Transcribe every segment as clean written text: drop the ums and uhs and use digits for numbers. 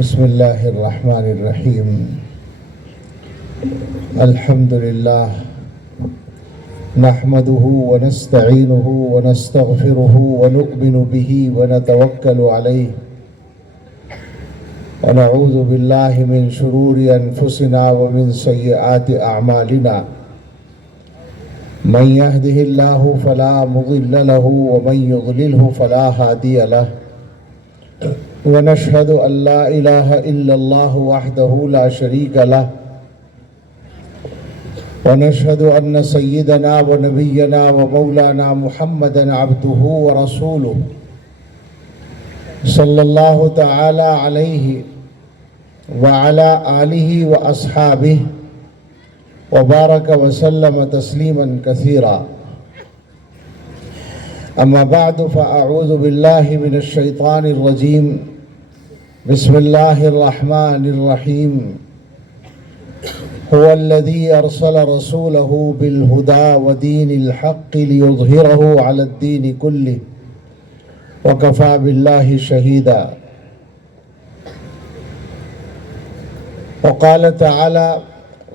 بسم اللہ الرحمن الرحیم الحمد للہ نحمده ونستعینه ونستغفره ونؤمن به ونتوکل علیہ ونعوذ باللہ من شرور انفسنا ومن سیئات اعمالنا من يهده اللہ فلا مضل له ومن يضلله فلا هادی له ونشهد أن لا إله إلا الله وحده لا شريك له ونشهد أن سيدنا ونبينا ومولانا محمدا عبده ورسوله صلى الله تعالى عليه وعلى آله وأصحابه وبارك وسلم تسليما كثيرا أما بعد فأعوذ بالله من الشيطان الرجيم بسم الله الرحمن الرحيم هو الذي أرسل رسوله بالهدى ودين الحق ليظهره على الدين كله وكفى بالله شهيدا وقال تعالى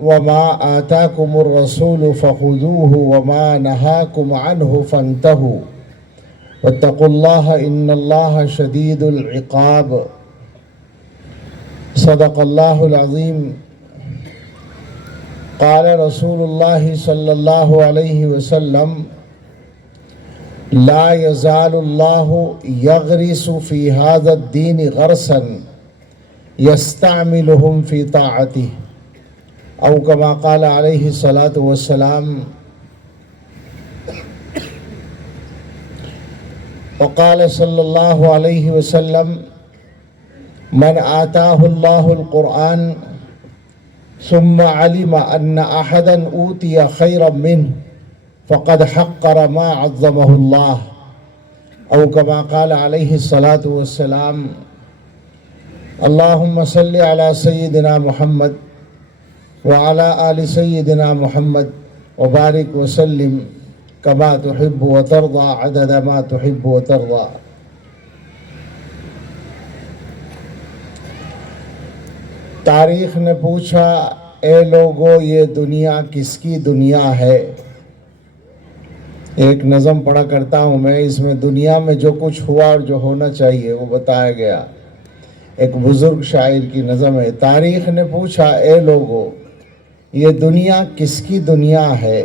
وما آتاكم الرسول فخذوه وما نهاكم عنه فانتهوا واتقوا الله إن الله شديد العقاب صدق الله العظيم قال رسول الله صلى الله عليه وسلم لا يزال الله يغرس في هذا الدين غرسا يستعملهم في طاعته أو كما قال عليه الصلاة والسلام وقال صلى الله عليه وسلم من آتاه الله القرآن ثم علم أن أحدا أوتي خيرا منه فقد حقر ما عظمه الله أو كما قال عليه الصلاة والسلام اللهم صل على سيدنا محمد وعلى آل سيدنا محمد وبارك وسلم كما تحب وترضى عدد ما تحب وترضى تاریخ نے پوچھا اے لوگو یہ دنیا کس کی دنیا ہے؟ ایک نظم پڑھا کرتا ہوں میں، اس میں دنیا میں جو کچھ ہوا اور جو ہونا چاہیے وہ بتایا گیا۔ ایک بزرگ شاعر کی نظم ہے، تاریخ نے پوچھا اے لوگو یہ دنیا کس کی دنیا ہے؟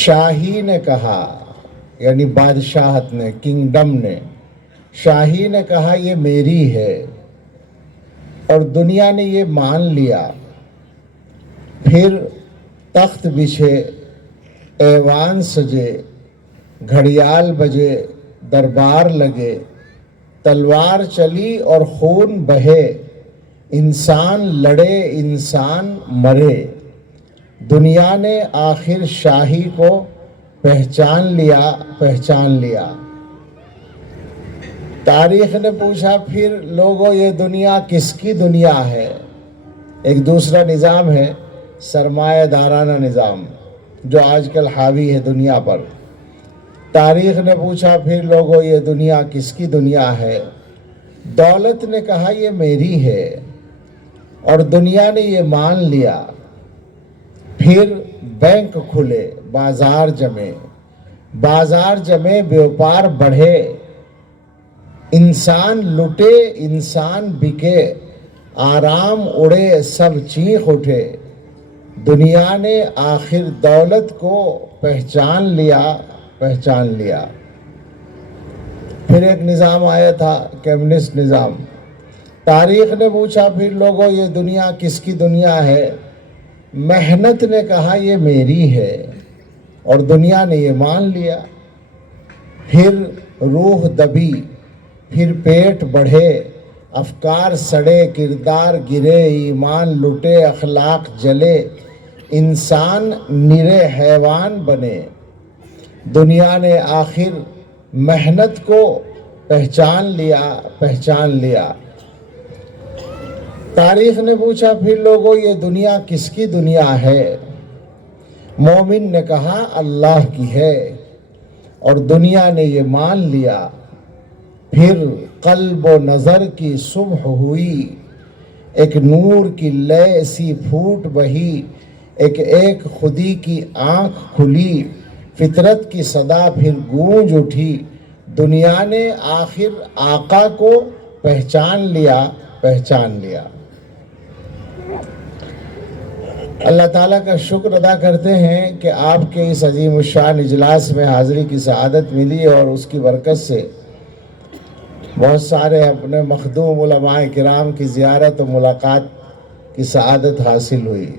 شاہی نے کہا، یعنی بادشاہت نے، کنگڈم نے، شاہی نے کہا یہ میری ہے، اور دنیا نے یہ مان لیا۔ پھر تخت بچھے، ایوان سجے، گھڑیال بجے، دربار لگے، تلوار چلی اور خون بہے، انسان لڑے انسان مرے، دنیا نے آخر شاہی کو پہچان لیا۔ تاریخ نے پوچھا پھر لوگوں یہ دنیا کس کی دنیا ہے؟ ایک دوسرا نظام ہے سرمایہ دارانہ نظام جو آج کل حاوی ہے دنیا پر۔ تاریخ نے پوچھا پھر لوگوں یہ دنیا کس کی دنیا ہے؟ دولت نے کہا یہ میری ہے، اور دنیا نے یہ مان لیا۔ پھر بینک کھلے، بازار جمے، بیوپار بڑھے، انسان لٹے انسان بکے، آرام اڑے سب چیخ اٹھے، دنیا نے آخر دولت کو پہچان لیا۔ پھر ایک نظام آیا تھا کمیونسٹ نظام۔ تاریخ نے پوچھا پھر لوگوں یہ دنیا کس کی دنیا ہے؟ محنت نے کہا یہ میری ہے، اور دنیا نے یہ مان لیا۔ پھر روح دبی، پھر پیٹ بڑھے، افکار سڑے، کردار گرے، ایمان لٹے، اخلاق جلے، انسان نرے حیوان بنے، دنیا نے آخر محنت کو پہچان لیا۔ تاریخ نے پوچھا پھر لوگوں یہ دنیا کس کی دنیا ہے؟ مومن نے کہا اللہ کی ہے، اور دنیا نے یہ مان لیا۔ پھر قلب و نظر کی صبح ہوئی، ایک نور کی لے سی پھوٹ بہی، ایک خودی کی آنکھ کھلی، فطرت کی صدا پھر گونج اٹھی، دنیا نے آخر آقا کو پہچان لیا، پہچان لیا۔ اللہ تعالیٰ کا شکر ادا کرتے ہیں کہ آپ کے اس عظیم الشان اجلاس میں حاضری کی سعادت ملی، اور اس کی برکت سے بہت سارے اپنے مخدوم علماء کرام کی زیارت و ملاقات کی سعادت حاصل ہوئی۔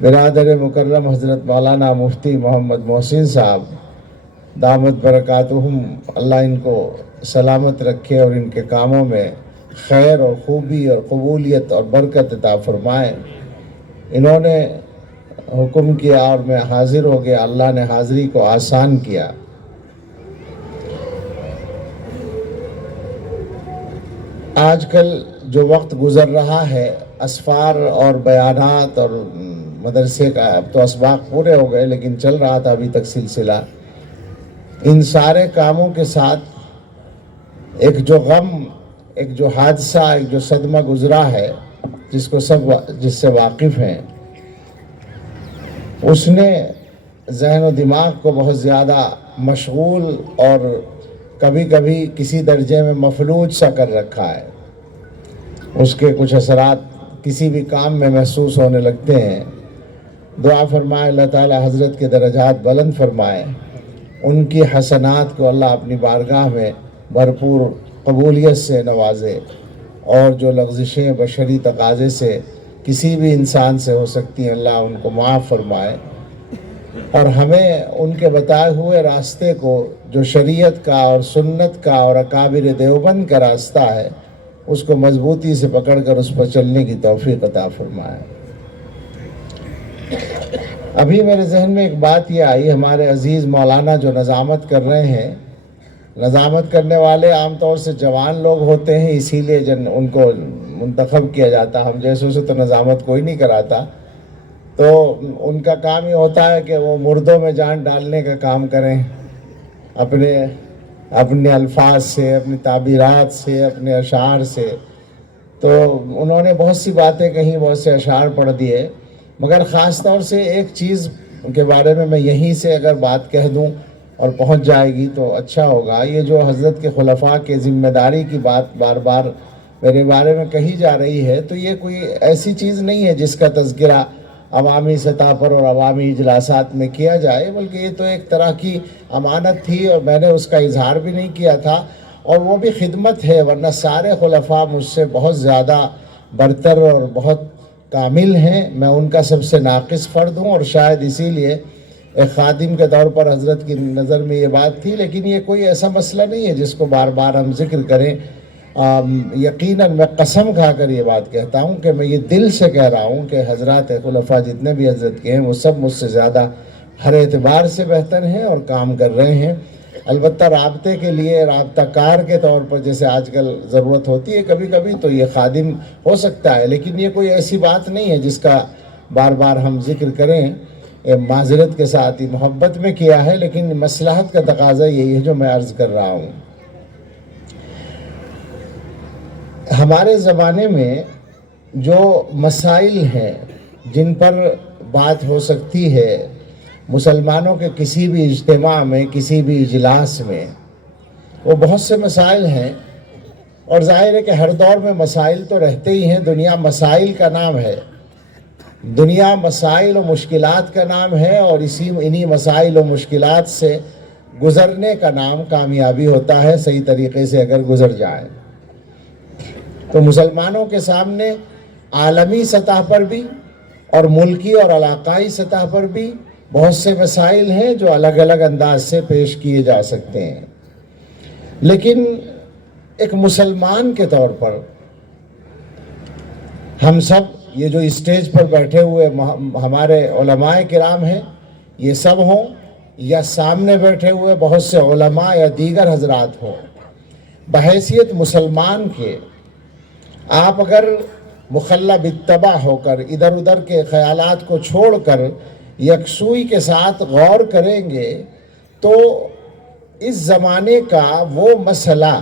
برادر مکرم حضرت مولانا مفتی محمد محسن صاحب دامت برکاتہم، اللہ ان کو سلامت رکھے اور ان کے کاموں میں خیر اور خوبی اور قبولیت اور برکت عطا فرمائے۔ انہوں نے حکم کیا اور میں حاضر ہو گیا، اللہ نے حاضری کو آسان کیا۔ آج کل جو وقت گزر رہا ہے، اسفار اور بیانات اور مدرسے کا اب تو اسباق پورے ہو گئے، لیکن چل رہا تھا ابھی تک سلسلہ، ان سارے کاموں کے ساتھ ایک جو غم، ایک جو حادثہ، ایک جو صدمہ گزرا ہے، جس سے واقف ہیں، اس نے ذہن و دماغ کو بہت زیادہ مشغول اور کبھی کبھی کسی درجے میں مفلوج سا کر رکھا ہے۔ اس کے کچھ اثرات کسی بھی کام میں محسوس ہونے لگتے ہیں۔ دعا فرمائے اللہ تعالی حضرت کے درجات بلند فرمائے، ان کی حسنات کو اللہ اپنی بارگاہ میں بھرپور قبولیت سے نوازے، اور جو لغزشیں بشری تقاضے سے کسی بھی انسان سے ہو سکتی ہیں، اللہ ان کو معاف فرمائے، اور ہمیں ان کے بتائے ہوئے راستے کو، جو شریعت کا اور سنت کا اور اکابر دیوبند کا راستہ ہے، اس کو مضبوطی سے پکڑ کر اس پر چلنے کی توفیق عطا فرمائے۔ ابھی میرے ذہن میں ایک بات یہ آئی، ہمارے عزیز مولانا جو نظامت کر رہے ہیں، نظامت کرنے والے عام طور سے جوان لوگ ہوتے ہیں، اسی لیے ان کو منتخب کیا جاتا، ہم جیسوں سے تو نظامت کوئی نہیں کراتا، تو ان کا کام یہ ہوتا ہے کہ وہ مردوں میں جان ڈالنے کا کام کریں، اپنے الفاظ سے، اپنی تعبیرات سے، اپنے اشعار سے۔ تو انہوں نے بہت سی باتیں کہیں، بہت سے اشعار پڑھ دیے، مگر خاص طور سے ایک چیز کے بارے میں یہیں سے اگر بات کہہ دوں اور پہنچ جائے گی تو اچھا ہوگا۔ یہ جو حضرت کے خلفاء کے ذمہ داری کی بات بار بار میرے بارے میں کہی جا رہی ہے، تو یہ کوئی ایسی چیز نہیں ہے جس کا تذکرہ عوامی سطح پر اور عوامی اجلاسات میں کیا جائے، بلکہ یہ تو ایک طرح کی امانت تھی، اور میں نے اس کا اظہار بھی نہیں کیا تھا، اور وہ بھی خدمت ہے، ورنہ سارے خلفاء مجھ سے بہت زیادہ برتر اور بہت کامل ہیں، میں ان کا سب سے ناقص فرد ہوں، اور شاید اسی لیے ایک خادم کے طور پر حضرت کی نظر میں یہ بات تھی، لیکن یہ کوئی ایسا مسئلہ نہیں ہے جس کو بار بار ہم ذکر کریں۔ یقیناً میں قسم کھا کر یہ بات کہتا ہوں کہ میں یہ دل سے کہہ رہا ہوں کہ حضرات خلفاء جتنے بھی حضرت کے ہیں، وہ سب مجھ سے زیادہ ہر اعتبار سے بہتر ہیں اور کام کر رہے ہیں۔ البتہ رابطے کے لیے، رابطہ کار کے طور پر جیسے آج کل ضرورت ہوتی ہے کبھی کبھی، تو یہ خادم ہو سکتا ہے، لیکن یہ کوئی ایسی بات نہیں ہے جس کا بار بار ہم ذکر کریں۔ معذرت کے ساتھ ہی محبت میں کیا ہے، لیکن مصلحت کا تقاضا یہی ہے جو میں عرض کر رہا ہوں۔ ہمارے زمانے میں جو مسائل ہیں جن پر بات ہو سکتی ہے مسلمانوں کے کسی بھی اجتماع میں، کسی بھی اجلاس میں، وہ بہت سے مسائل ہیں، اور ظاہر ہے کہ ہر دور میں مسائل تو رہتے ہی ہیں۔ دنیا مسائل کا نام ہے، دنیا مسائل و مشکلات کا نام ہے، اور انہی مسائل و مشکلات سے گزرنے کا نام کامیابی ہوتا ہے، صحیح طریقے سے اگر گزر جائے تو۔ مسلمانوں کے سامنے عالمی سطح پر بھی اور ملکی اور علاقائی سطح پر بھی بہت سے مسائل ہیں جو الگ الگ انداز سے پیش کیے جا سکتے ہیں، لیکن ایک مسلمان کے طور پر ہم سب، یہ جو اسٹیج پر بیٹھے ہوئے ہمارے علماء کرام ہیں، یہ سب ہوں، یا سامنے بیٹھے ہوئے بہت سے علماء یا دیگر حضرات ہوں، بحیثیت مسلمان کے آپ اگر مخلب اتباع ہو کر، ادھر ادھر کے خیالات کو چھوڑ کر یکسوئی کے ساتھ غور کریں گے، تو اس زمانے کا وہ مسئلہ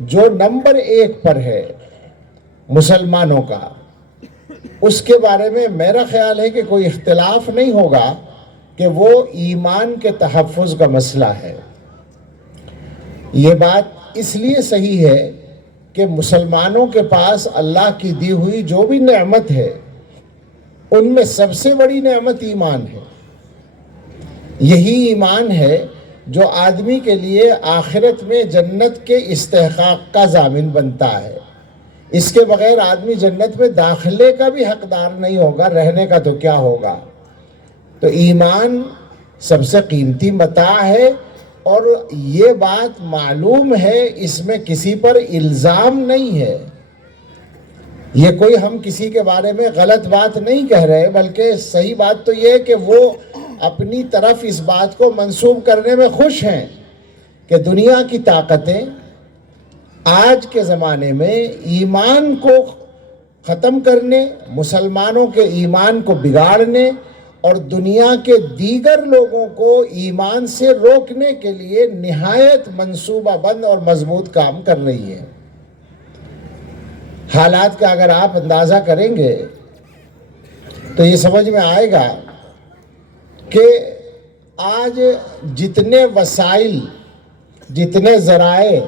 جو نمبر 1 پر ہے مسلمانوں کا، اس کے بارے میں میرا خیال ہے کہ کوئی اختلاف نہیں ہوگا کہ وہ ایمان کے تحفظ کا مسئلہ ہے۔ یہ بات اس لیے صحیح ہے کہ مسلمانوں کے پاس اللہ کی دی ہوئی جو بھی نعمت ہے ان میں سب سے بڑی نعمت ایمان ہے۔ یہی ایمان ہے جو آدمی کے لیے آخرت میں جنت کے استحقاق کا ضامن بنتا ہے۔ اس کے بغیر آدمی جنت میں داخلے کا بھی حقدار نہیں ہوگا، رہنے کا تو کیا ہوگا۔ تو ایمان سب سے قیمتی متاع ہے، اور یہ بات معلوم ہے، اس میں کسی پر الزام نہیں ہے۔ یہ کوئی ہم کسی کے بارے میں غلط بات نہیں کہہ رہے، بلکہ صحیح بات تو یہ ہے کہ وہ اپنی طرف اس بات کو منسوب کرنے میں خوش ہیں کہ دنیا کی طاقتیں آج کے زمانے میں ایمان کو ختم کرنے، مسلمانوں کے ایمان کو بگاڑنے اور دنیا کے دیگر لوگوں کو ایمان سے روکنے کے لیے نہایت منصوبہ بند اور مضبوط کام کر رہی ہے۔ حالات کا اگر آپ اندازہ کریں گے تو یہ سمجھ میں آئے گا کہ آج جتنے وسائل، جتنے ذرائع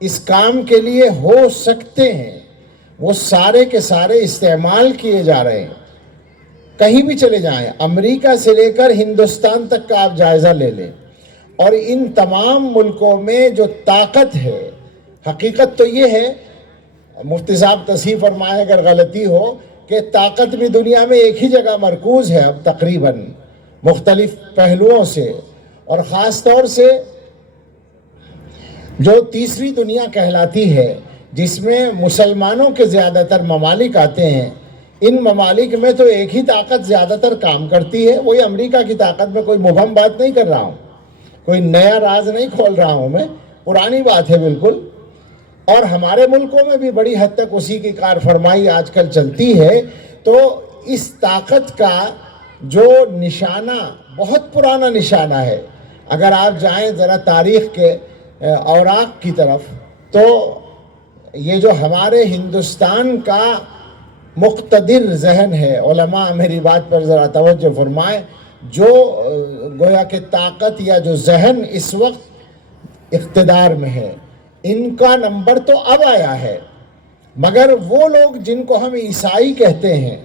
اس کام کے لیے ہو سکتے ہیں وہ سارے کے سارے استعمال کیے جا رہے ہیں۔ کہیں بھی چلے جائیں، امریکہ سے لے کر ہندوستان تک کا آپ جائزہ لے لیں، اور ان تمام ملکوں میں جو طاقت ہے، حقیقت تو یہ ہے، مفتی صاحب تصحیح فرمائیں اگر غلطی ہو، کہ طاقت بھی دنیا میں ایک ہی جگہ مرکوز ہے اب تقریباً مختلف پہلوؤں سے، اور خاص طور سے جو تیسری دنیا کہلاتی ہے جس میں مسلمانوں کے زیادہ تر ممالک آتے ہیں، ان ممالک میں تو ایک ہی طاقت زیادہ تر کام کرتی ہے، وہی امریکہ کی طاقت میں کوئی مبہم بات نہیں کر رہا ہوں، کوئی نیا راز نہیں کھول رہا ہوں میں، پرانی بات ہے بالکل۔ اور ہمارے ملکوں میں بھی بڑی حد تک اسی کی کار فرمائی آج کل چلتی ہے۔ تو اس طاقت کا جو نشانہ بہت پرانا نشانہ ہے، اگر آپ جائیں ذرا تاریخ کے اوراق کی طرف، تو یہ جو ہمارے ہندوستان کا مقتدر ذہن ہے، علماء میری بات پر ذرا توجہ فرمائیں، جو گویا کہ طاقت یا جو ذہن اس وقت اقتدار میں ہے، ان کا نمبر تو اب آیا ہے، مگر وہ لوگ جن کو ہم عیسائی کہتے ہیں،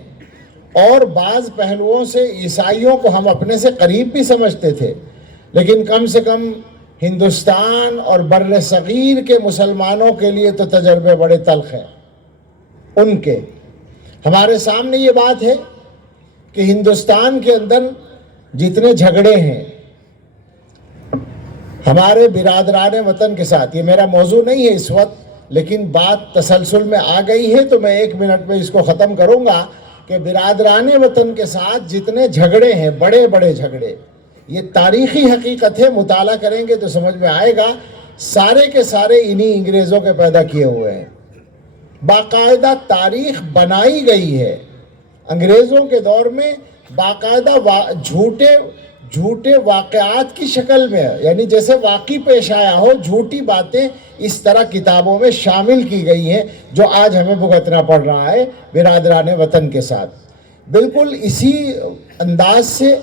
اور بعض پہلوؤں سے عیسائیوں کو ہم اپنے سے قریب بھی سمجھتے تھے، لیکن کم سے کم ہندوستان اور بر صغیر کے مسلمانوں کے لیے تو تجربے بڑے تلخ ہیں۔ ان کے ہمارے سامنے یہ بات ہے کہ ہندوستان کے اندر جتنے جھگڑے ہیں ہمارے برادران وطن کے ساتھ، یہ میرا موضوع نہیں ہے اس وقت، لیکن بات تسلسل میں آ گئی ہے تو میں 1 منٹ میں اس کو ختم کروں گا، کہ برادران وطن کے ساتھ جتنے جھگڑے ہیں، بڑے بڑے جھگڑے، یہ تاریخی حقیقت ہے، مطالعہ کریں گے تو سمجھ میں آئے گا، سارے کے سارے انہی انگریزوں کے پیدا کیے ہوئے ہیں۔ باقاعدہ تاریخ بنائی گئی ہے انگریزوں کے دور میں، باقاعدہ جھوٹے واقعات کی شکل میں، یعنی جیسے واقعی پیش آیا ہو، جھوٹی باتیں اس طرح کتابوں میں شامل کی گئی ہیں جو آج ہمیں بھگتنا پڑ رہا ہے برادران وطن کے ساتھ۔ بالکل اسی انداز سے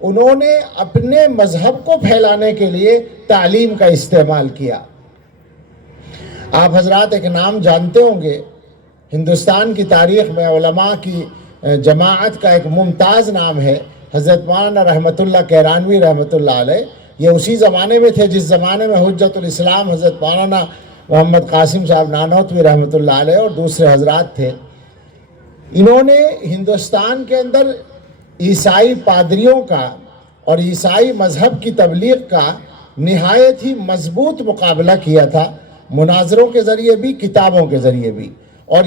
انہوں نے اپنے مذہب کو پھیلانے کے لیے تعلیم کا استعمال کیا۔ آپ حضرات ایک نام جانتے ہوں گے، ہندوستان کی تاریخ میں علماء کی جماعت کا ایک ممتاز نام ہے، حضرت مولانا رحمت اللہ کیرانوی رحمت اللہ علیہ۔ یہ اسی زمانے میں تھے جس زمانے میں حجت الاسلام حضرت مولانا محمد قاسم صاحب نانوتوی رحمت اللہ علیہ اور دوسرے حضرات تھے۔ انہوں نے ہندوستان کے اندر عیسائی پادریوں کا اور عیسائی مذہب کی تبلیغ کا نہایت ہی مضبوط مقابلہ کیا تھا، مناظروں کے ذریعے بھی، کتابوں کے ذریعے بھی، اور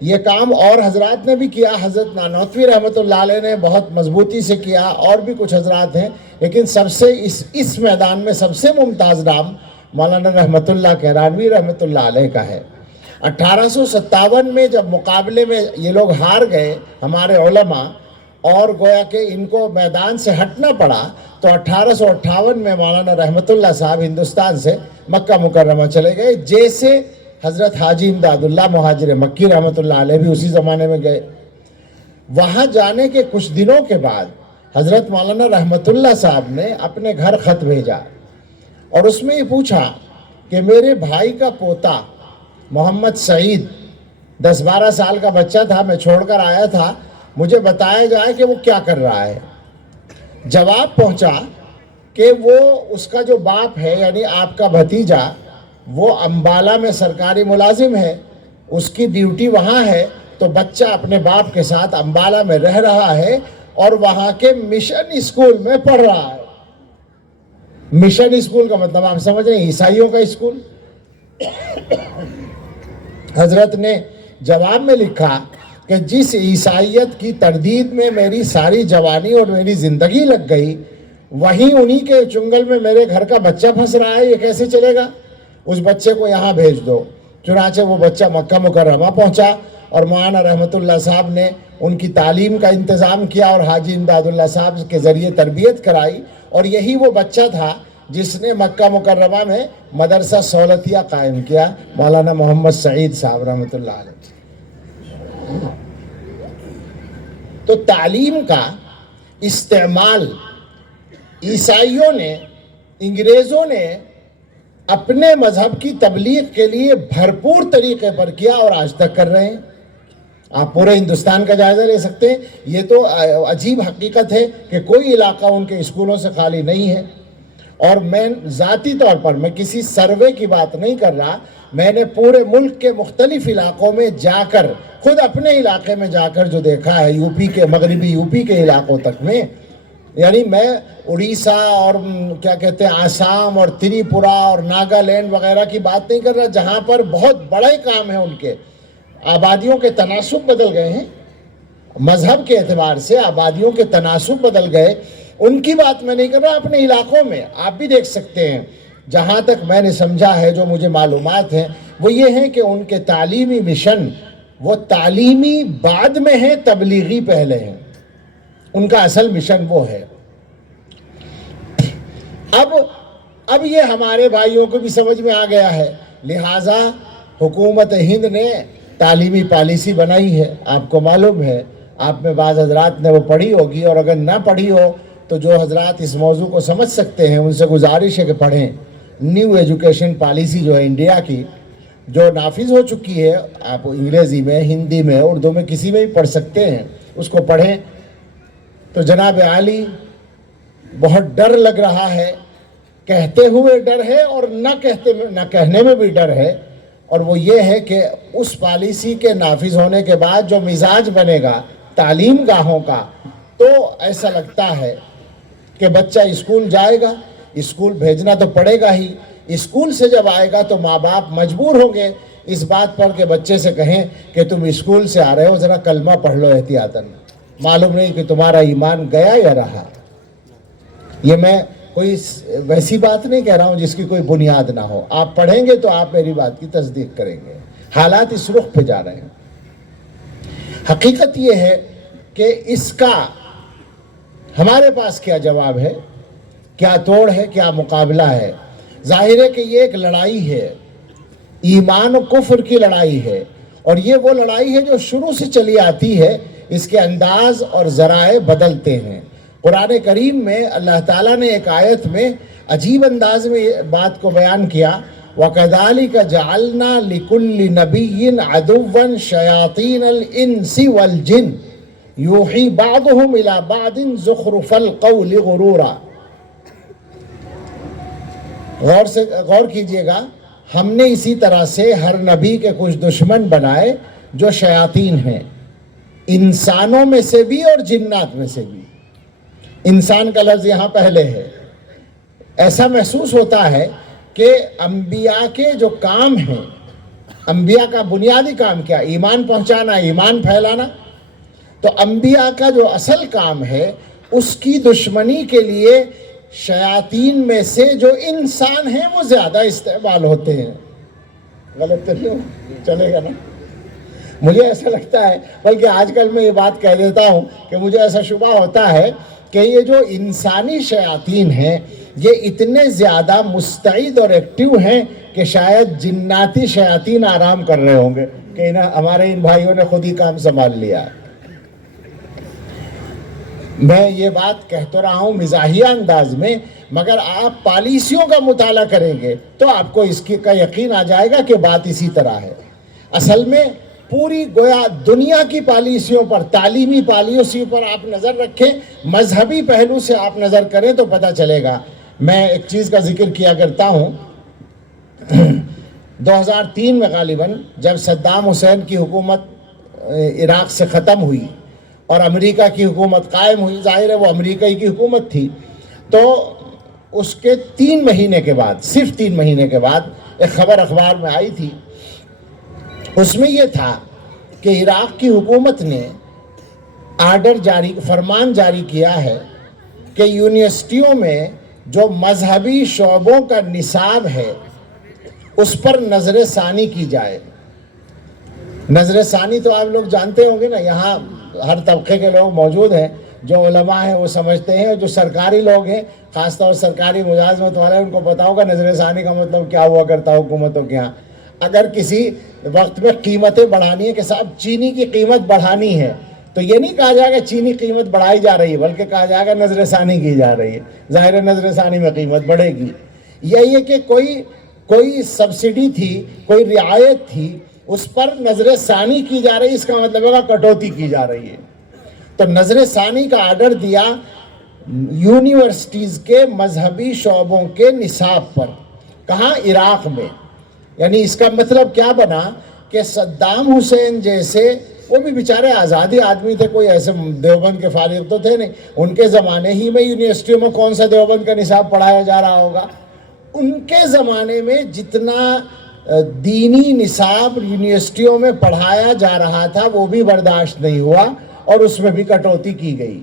یہ کام اور حضرات نے بھی کیا۔ حضرت نانوتوی رحمت اللہ علیہ نے بہت مضبوطی سے کیا، اور بھی کچھ حضرات ہیں، لیکن سب سے اس میدان میں سب سے ممتاز نام مولانا رحمت اللہ کیرانوی رحمت اللہ علیہ کا ہے۔ 1857 میں جب مقابلے میں یہ لوگ ہار گئے ہمارے علماء، اور گویا کہ ان کو میدان سے ہٹنا پڑا تو 1858 میں مولانا رحمت اللہ صاحب ہندوستان سے مکہ مکرمہ چلے گئے، جیسے حضرت حاجی امداد اللہ مہاجر مکی رحمت اللہ علیہ بھی اسی زمانے میں گئے۔ وہاں جانے کے کچھ دنوں کے بعد حضرت مولانا رحمت اللہ صاحب نے اپنے گھر خط بھیجا اور اس میں یہ پوچھا کہ میرے بھائی کا پوتا محمد سعید 10-12 سال کا بچہ تھا، میں چھوڑ کر آیا تھا، مجھے بتایا جائے کہ وہ کیا کر رہا ہے۔ جواب پہنچا کہ وہ اس کا جو باپ ہے یعنی آپ کا بھتیجا وہ امبالہ میں سرکاری ملازم ہے، اس کی ڈیوٹی وہاں ہے، تو بچہ اپنے باپ کے ساتھ امبالہ میں رہ رہا ہے اور وہاں کے مشن اسکول میں پڑھ رہا ہے۔ مشن اسکول کا مطلب آپ سمجھ رہے ہیں، عیسائیوں کا اسکول۔ حضرت نے جواب میں لکھا کہ جس عیسائیت کی تردید میں میری ساری جوانی اور میری زندگی لگ گئی، وہیں انہی کے چنگل میں میرے گھر کا بچہ پھنس رہا ہے، یہ کیسے چلے گا؟ اس بچے کو یہاں بھیج دو۔ چنانچہ وہ بچہ مکہ مکرمہ پہنچا اور مولانا رحمت اللہ صاحب نے ان کی تعلیم کا انتظام کیا اور حاجی امداد اللہ صاحب کے ذریعے تربیت کرائی، اور یہی وہ بچہ تھا جس نے مکہ مکرمہ میں مدرسہ سہولتیہ قائم کیا، مولانا محمد سعید صاحب رحمت اللہ علیہ۔ تو تعلیم کا استعمال عیسائیوں نے، انگریزوں نے اپنے مذہب کی تبلیغ کے لیے بھرپور طریقے پر کیا اور آج تک کر رہے ہیں۔ آپ پورے ہندوستان کا جائزہ لے سکتے ہیں، یہ تو عجیب حقیقت ہے کہ کوئی علاقہ ان کے اسکولوں سے خالی نہیں ہے۔ اور میں ذاتی طور پر میں کسی سروے کی بات نہیں کر رہا، میں نے پورے ملک کے مختلف علاقوں میں جا کر، خود اپنے علاقے میں جا کر جو دیکھا ہے، یو پی کے مغربی یو پی کے علاقوں تک میں، یعنی میں اڑیسہ اور کیا کہتے ہیں آسام اور تریپورہ اور ناگالینڈ وغیرہ کی بات نہیں کر رہا، جہاں پر بہت بڑے کام ہیں، ان کے آبادیوں کے تناسب بدل گئے ہیں، مذہب کے اعتبار سے آبادیوں کے تناسب بدل گئے، ان کی بات میں نہیں کر رہا، اپنے علاقوں میں آپ بھی دیکھ سکتے ہیں۔ جہاں تک میں نے سمجھا ہے، جو مجھے معلومات ہیں وہ یہ ہیں کہ ان کے تعلیمی مشن وہ تعلیمی بعد میں ہیں، تبلیغی پہلے ہیں، ان کا اصل مشن وہ ہے۔ اب یہ ہمارے بھائیوں کو بھی سمجھ میں آ گیا ہے، لہٰذا حکومت ہند نے تعلیمی پالیسی بنائی ہے۔ آپ کو معلوم ہے، آپ میں بعض حضرات نے وہ پڑھی ہوگی، اور اگر نہ پڑھی ہو تو جو حضرات اس موضوع کو سمجھ سکتے ہیں ان سے گزارش ہے کہ پڑھیں۔ نیو ایجوکیشن پالیسی جو ہے انڈیا کی، جو نافذ ہو چکی ہے، آپ انگریزی میں، ہندی میں، اردو میں، کسی میں بھی پڑھ سکتے ہیں، اس کو پڑھیں۔ تو جناب عالی، بہت ڈر لگ رہا ہے، کہتے ہوئے ڈر ہے اور نہ کہنے میں بھی ڈر ہے، اور وہ یہ ہے کہ اس پالیسی کے نافذ ہونے کے بعد جو مزاج بنے گا تعلیم گاہوں کا، تو ایسا لگتا ہے کہ بچہ اسکول جائے گا، اسکول بھیجنا تو پڑے گا ہی، اسکول سے جب آئے گا تو ماں باپ مجبور ہوں گے اس بات پر کہ بچے سے کہیں کہ تم اسکول سے آ رہے ہو، ذرا کلمہ پڑھ لو احتیاطاً، معلوم نہیں کہ تمہارا ایمان گیا یا رہا۔ یہ میں کوئی ویسی بات نہیں کہہ رہا ہوں جس کی کوئی بنیاد نہ ہو، آپ پڑھیں گے تو آپ میری بات کی تصدیق کریں گے، حالات اس رخ پہ جا رہے ہیں۔ حقیقت یہ ہے کہ اس کا ہمارے پاس کیا جواب ہے، کیا توڑ ہے، کیا مقابلہ ہے؟ ظاہر ہے کہ یہ ایک لڑائی ہے، ایمان و کفر کی لڑائی ہے، اور یہ وہ لڑائی ہے جو شروع سے چلی آتی ہے، اس کے انداز اور ذرائع بدلتے ہیں۔ قرآن کریم میں اللہ تعالیٰ نے ایک آیت میں عجیب انداز میں بات کو بیان کیا، وَكَذَلِكَ جَعَلْنَا لِكُلِّ نَبِيٍّ عَدُوًّا شَيَاطِينَ الْإِنسِ وَالْجِنِّ يُوحِي بَعْضُهُمْ إِلَى بَعْضٍ زُخْرُفَ الْقَوْلِ غُرُورًا۔ غور کیجئے گا، ہم نے اسی طرح سے ہر نبی کے کچھ دشمن بنائے جو شیاطین ہیں، انسانوں میں سے بھی اور جنات میں سے بھی۔ انسان کا لفظ یہاں پہلے ہے۔ ایسا محسوس ہوتا ہے کہ انبیاء کے جو کام ہیں، انبیاء کا بنیادی کام کیا؟ ایمان پہنچانا، ایمان پھیلانا۔ تو انبیاء کا جو اصل کام ہے، اس کی دشمنی کے لیے شیاطین میں سے جو انسان ہیں وہ زیادہ استعمال ہوتے ہیں۔ غلط تو نہیں چلے گا نا؟ مجھے ایسا لگتا ہے، بلکہ آج کل میں یہ بات کہہ دیتا ہوں کہ مجھے ایسا شبہ ہوتا ہے کہ یہ جو انسانی شیاطین ہیں یہ اتنے زیادہ مستعد اور ایکٹیو ہیں کہ شاید جناتی شیاطین آرام کر رہے ہوں گے کہ ہمارے ان بھائیوں نے خود ہی کام سنبھال لیا۔ میں یہ بات کہہ تو رہا ہوں مزاحیہ انداز میں، مگر آپ پالیسیوں کا مطالعہ کریں گے تو آپ کو اس کا یقین آ جائے گا کہ بات اسی طرح ہے۔ اصل میں پوری گویا دنیا کی پالیسیوں پر، تعلیمی پالیسیوں پر آپ نظر رکھیں، مذہبی پہلو سے آپ نظر کریں تو پتہ چلے گا۔ میں ایک چیز کا ذکر کیا کرتا ہوں، 2003 میں غالباً جب صدام حسین کی حکومت عراق سے ختم ہوئی اور امریکہ کی حکومت قائم ہوئی، ظاہر ہے وہ امریکہ کی حکومت تھی، تو اس کے 3 مہینے کے بعد، صرف 3 مہینے کے بعد ایک خبر اخبار میں آئی تھی۔ اس میں یہ تھا کہ عراق کی حکومت نے فرمان جاری کیا ہے کہ یونیورسٹیوں میں جو مذہبی شعبوں کا نصاب ہے اس پر نظر ثانی کی جائے۔ نظر ثانی تو آپ لوگ جانتے ہوں گے نا، یہاں ہر طبقے کے لوگ موجود ہیں، جو علماء ہیں وہ سمجھتے ہیں، جو سرکاری لوگ ہیں خاص طور سرکاری ملازمت والے ان کو پتا ہوگا نظر ثانی کا مطلب کیا ہوا کرتا ہے حکومتوں کے یہاں۔ اگر کسی وقت میں قیمتیں بڑھانی ہے کہ صاحب چینی کی قیمت بڑھانی ہے تو یہ نہیں کہا جائے گا چینی قیمت بڑھائی جا رہی ہے، بلکہ کہا جائے گا نظر ثانی کی جا رہی ہے، ظاہر ہے نظر ثانی میں قیمت بڑھے گی۔ یہی ہے کہ کوئی سبسڈی تھی، کوئی رعایت تھی، اس پر نظر ثانی کی جا رہی ہے، اس کا مطلب ہے کٹوتی کی جا رہی ہے۔ تو نظر ثانی کا آرڈر دیا یونیورسٹیز کے مذہبی شعبوں کے نصاب پر، کہاں؟ عراق میں۔ یعنی اس کا مطلب کیا بنا کہ صدام حسین جیسے، وہ بھی بیچارے آزادی آدمی تھے، کوئی ایسے دیوبند کے فارغ تو تھے نہیں، ان کے زمانے ہی میں یونیورسٹیوں میں کون سا دیوبند کا نصاب پڑھایا جا رہا ہوگا؟ ان کے زمانے میں جتنا دینی نصاب یونیورسٹیوں میں پڑھایا جا رہا تھا وہ بھی برداشت نہیں ہوا اور اس میں بھی کٹوتی کی گئی۔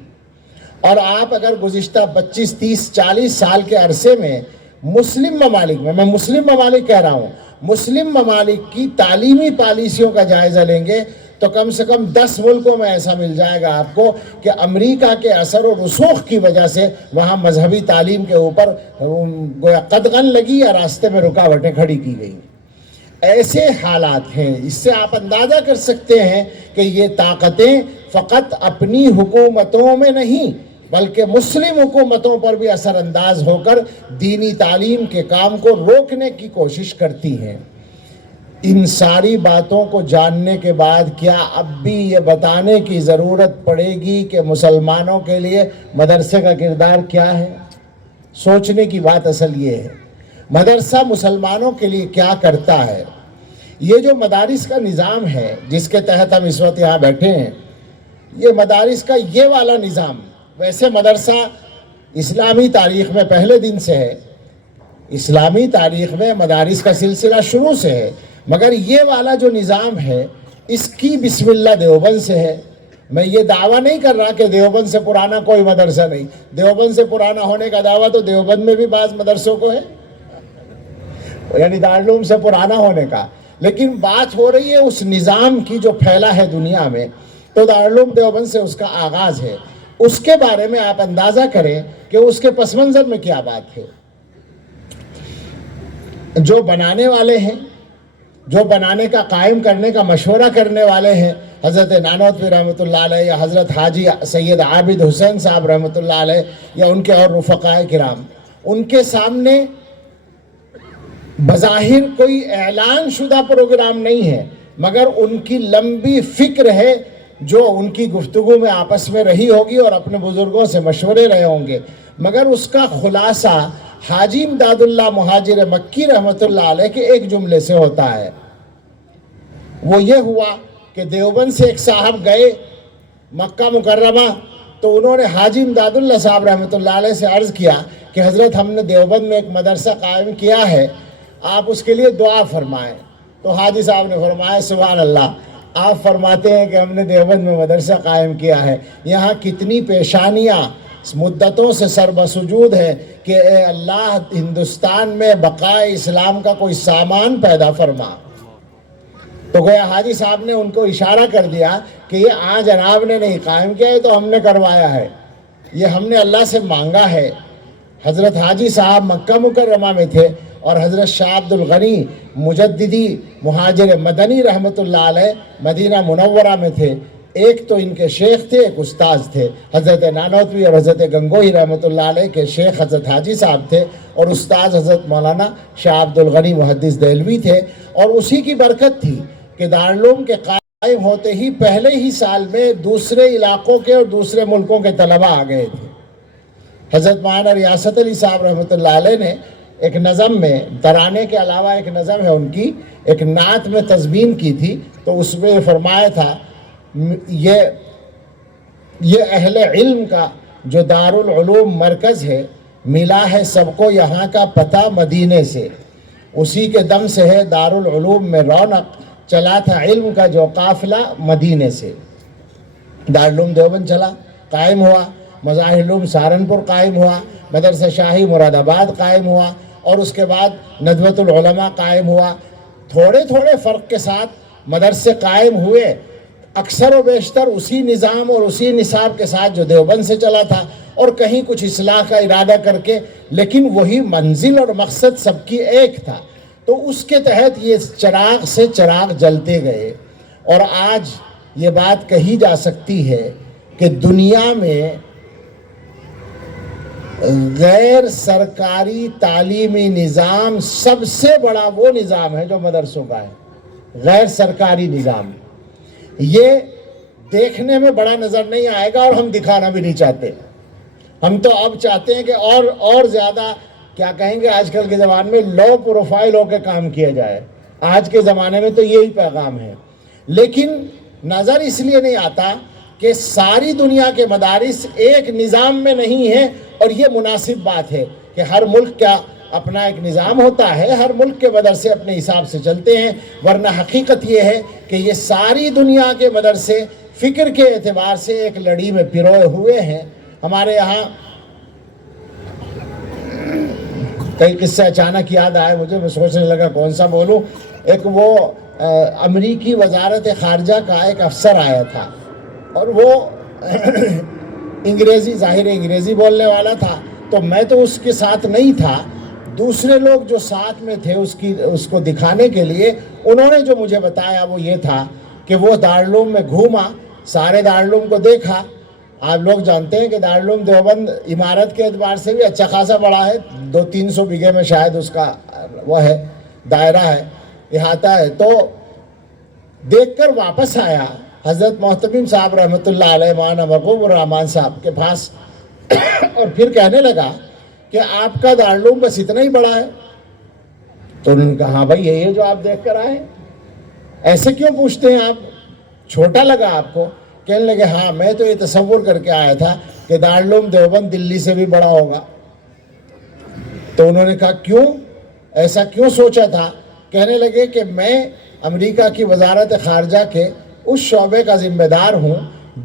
اور آپ اگر گزشتہ 25 30 40 سال کے عرصے میں مسلم ممالک میں مسلم ممالک کہہ رہا ہوں، مسلم ممالک کی تعلیمی پالیسیوں کا جائزہ لیں گے تو کم سے کم 10 ملکوں میں ایسا مل جائے گا آپ کو کہ امریکہ کے اثر و رسوخ کی وجہ سے وہاں مذہبی تعلیم کے اوپر گویا قدغن لگی یا راستے میں رکاوٹیں کھڑی کی گئی۔ ایسے حالات ہیں، اس سے آپ اندازہ کر سکتے ہیں کہ یہ طاقتیں فقط اپنی حکومتوں میں نہیں بلکہ مسلم حکومتوں پر بھی اثر انداز ہو کر دینی تعلیم کے کام کو روکنے کی کوشش کرتی ہیں۔ ان ساری باتوں کو جاننے کے بعد کیا اب بھی یہ بتانے کی ضرورت پڑے گی کہ مسلمانوں کے لیے مدرسے کا کردار کیا ہے؟ سوچنے کی بات اصل یہ ہے، مدرسہ مسلمانوں کے لیے کیا کرتا ہے؟ یہ جو مدارس کا نظام ہے جس کے تحت ہم اس وقت یہاں بیٹھے ہیں، یہ مدارس کا یہ والا نظام، ویسے مدرسہ اسلامی تاریخ میں پہلے دن سے ہے، اسلامی تاریخ میں مدارس کا سلسلہ شروع سے ہے، مگر یہ والا جو نظام ہے اس کی بسم اللہ دیوبند سے ہے۔ میں یہ دعویٰ نہیں کر رہا کہ دیوبند سے پرانا کوئی مدرسہ نہیں، دیوبند سے پرانا ہونے کا دعویٰ تو دیوبند میں بھی بعض مدرسوں کو ہے، یعنی دارالعلوم سے پرانا ہونے کا، لیکن بات ہو رہی ہے اس نظام کی جو پھیلا ہے دنیا میں، تو دارالعلوم دیوبند سے اس کا آغاز ہے۔ اس کے بارے میں آپ اندازہ کریں کہ اس کے پس منظر میں کیا بات ہے۔ جو بنانے والے ہیں، جو بنانے کا قائم کرنے کا مشورہ کرنے والے ہیں، حضرت نانوتوی رحمۃ اللہ علیہ یا حضرت حاجی سید عابد حسین صاحب رحمۃ اللہ علیہ یا ان کے اور رفقاء کرام، ان کے سامنے بظاہر کوئی اعلان شدہ پروگرام نہیں ہے، مگر ان کی لمبی فکر ہے جو ان کی گفتگو میں آپس میں رہی ہوگی اور اپنے بزرگوں سے مشورے رہے ہوں گے، مگر اس کا خلاصہ حاجی امداد اللہ مہاجر مکی رحمۃ اللہ علیہ کے ایک جملے سے ہوتا ہے۔ وہ یہ ہوا کہ دیوبند سے ایک صاحب گئے مکہ مکرمہ، تو انہوں نے حاجی امداد اللہ صاحب رحمۃ اللہ علیہ سے عرض کیا کہ حضرت ہم نے دیوبند میں ایک مدرسہ قائم کیا ہے، آپ اس کے لیے دعا فرمائیں۔ تو حاجی صاحب نے فرمایا سبحان اللہ، آپ فرماتے ہیں کہ ہم نے دیوبند میں مدرسہ قائم کیا ہے، یہاں کتنی پیشانیاں مدتوں سے سر بسجود ہے کہ اے اللہ ہندوستان میں بقائے اسلام کا کوئی سامان پیدا فرما۔ تو گویا حاجی صاحب نے ان کو اشارہ کر دیا کہ یہ جناب نے نہیں قائم کیا ہے، تو ہم نے کروایا ہے، یہ ہم نے اللہ سے مانگا ہے۔ حضرت حاجی صاحب مکہ مکرمہ میں تھے اور حضرت شاہ عبد الغنی مجددی مہاجر مدنی رحمۃ اللہ علیہ مدینہ منورہ میں تھے۔ ایک تو ان کے شیخ تھے، ایک استاذ تھے۔ حضرت نانوتوی اور حضرت گنگوہی رحمۃ اللہ علیہ کے شیخ حضرت حاجی صاحب تھے، اور استاذ حضرت مولانا شاہ عبد الغنی محدث دہلوی تھے۔ اور اسی کی برکت تھی کہ دارالعلوم کے قائم ہوتے ہی پہلے ہی سال میں دوسرے علاقوں کے اور دوسرے ملکوں کے طلباء آ گئے تھے۔ حضرت مولانا ریاست علی صاحب رحمۃ اللہ علیہ نے ایک نظم میں، ترانے کے علاوہ ایک نظم ہے ان کی، ایک نعت میں تزمین کی تھی، تو اس میں فرمایا تھا یہ اہل علم کا جو دارالعلوم مرکز ہے، ملا ہے سب کو یہاں کا پتہ مدینے سے، اسی کے دم سے ہے دارالعلوم میں رونق، چلا تھا علم کا جو قافلہ مدینے سے۔ دارالعلوم دیوبند چلا، قائم ہوا، مظاہر علوم سہارنپور قائم ہوا، مدرسہ شاہی مراد آباد قائم ہوا، اور اس کے بعد ندوۃ العلماء قائم ہوا۔ تھوڑے تھوڑے فرق کے ساتھ مدرسے قائم ہوئے، اکثر و بیشتر اسی نظام اور اسی نصاب کے ساتھ جو دیوبند سے چلا تھا، اور کہیں کچھ اصلاح کا ارادہ کر کے، لیکن وہی منزل اور مقصد سب کی ایک تھا۔ تو اس کے تحت یہ چراغ سے چراغ جلتے گئے، اور آج یہ بات کہی جا سکتی ہے کہ دنیا میں غیر سرکاری تعلیمی نظام سب سے بڑا وہ نظام ہے جو مدرسوں کا ہے، غیر سرکاری نظام۔ یہ دیکھنے میں بڑا نظر نہیں آئے گا، اور ہم دکھانا بھی نہیں چاہتے۔ ہم تو اب چاہتے ہیں کہ اور زیادہ کیا کہیں گے، آج کل کے زمانے میں لو پروفائل ہو کے کام کیا جائے۔ آج کے زمانے میں تو یہی پیغام ہے، لیکن نظر اس لیے نہیں آتا کہ ساری دنیا کے مدارس ایک نظام میں نہیں ہیں، اور یہ مناسب بات ہے کہ ہر ملک کا اپنا ایک نظام ہوتا ہے، ہر ملک کے مدرسے اپنے حساب سے چلتے ہیں، ورنہ حقیقت یہ ہے کہ یہ ساری دنیا کے مدرسے فکر کے اعتبار سے ایک لڑی میں پروئے ہوئے ہیں۔ ہمارے یہاں کئی قصے اچانک یاد آئے مجھے، میں سوچنے لگا کون سا بولوں۔ ایک وہ امریکی وزارت خارجہ کا ایک افسر آیا تھا، اور وہ انگریزی، ظاہر انگریزی بولنے والا تھا، تو میں تو اس کے ساتھ نہیں تھا، دوسرے لوگ جو ساتھ میں تھے اس کو دکھانے کے لیے، انہوں نے جو مجھے بتایا وہ یہ تھا کہ وہ دارالعلوم میں گھوما، سارے دارالعلوم کو دیکھا۔ آپ لوگ جانتے ہیں کہ دارالعلوم دیوبند عمارت کے اعتبار سے بھی اچھا خاصا بڑا ہے، 200-300 بیگھے میں شاید اس کا وہ ہے، دائرہ ہے، احاطہ ہے۔ تو دیکھ کر واپس آیا حضرت محتمم صاحب رحمۃ اللہ علیہ، مولانا مرغوب الرحمان صاحب کے پاس، اور پھر کہنے لگا کہ آپ کا دارالعلوم بس اتنا ہی بڑا ہے؟ تو انہوں نے کہا ہاں بھائی یہی ہے جو آپ دیکھ کر آئے۔ ایسے کیوں پوچھتے ہیں آپ؟ چھوٹا لگا آپ کو؟ کہنے لگے ہاں میں تو یہ تصور کر کے آیا تھا کہ دارالعلوم دیوبند دلی سے بھی بڑا ہوگا۔ تو انہوں نے کہا کیوں، ایسا کیوں سوچا تھا؟ کہنے لگے کہ میں امریکہ کی وزارت خارجہ کے اس شعبے کا ذمہ دار ہوں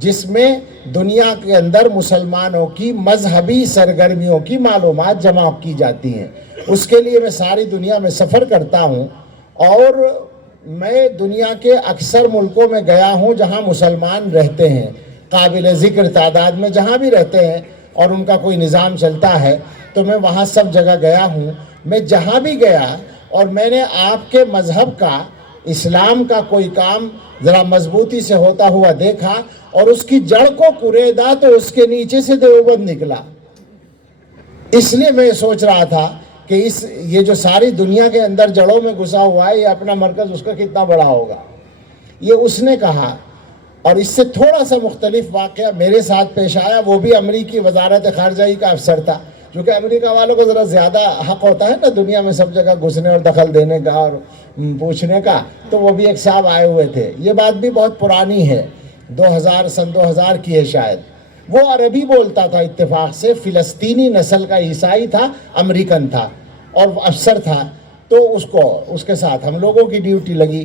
جس میں دنیا کے اندر مسلمانوں کی مذہبی سرگرمیوں کی معلومات جمع کی جاتی ہیں۔ اس کے لیے میں ساری دنیا میں سفر کرتا ہوں، اور میں دنیا کے اکثر ملکوں میں گیا ہوں جہاں مسلمان رہتے ہیں، قابل ذکر تعداد میں جہاں بھی رہتے ہیں اور ان کا کوئی نظام چلتا ہے، تو میں وہاں سب جگہ گیا ہوں۔ میں جہاں بھی گیا اور میں نے آپ کے مذہب کا، اسلام کا کوئی کام ذرا مضبوطی سے ہوتا ہوا دیکھا، اور اس کی جڑ کو کریدا تو اس کے نیچے سے دیوبند نکلا۔ اس لیے میں سوچ رہا تھا کہ یہ جو ساری دنیا کے اندر جڑوں میں گھسا ہوا ہے، یہ اپنا مرکز اس کا کتنا بڑا ہوگا، یہ اس نے کہا۔ اور اس سے تھوڑا سا مختلف واقعہ میرے ساتھ پیش آیا، وہ بھی امریکی وزارت خارجہ ہی کا افسر تھا، کیونکہ امریکہ والوں کو ذرا زیادہ حق ہوتا ہے نا دنیا میں سب جگہ گھسنے اور دخل دینے کا اور پوچھنے کا۔ تو وہ بھی ایک صاحب آئے ہوئے تھے، یہ بات بھی بہت پرانی ہے، سن 2000 کی ہے شاید۔ وہ عربی بولتا تھا اتفاق سے، فلسطینی نسل کا عیسائی تھا، امریکن تھا اور افسر تھا۔ تو اس کے ساتھ ہم لوگوں کی ڈیوٹی لگی۔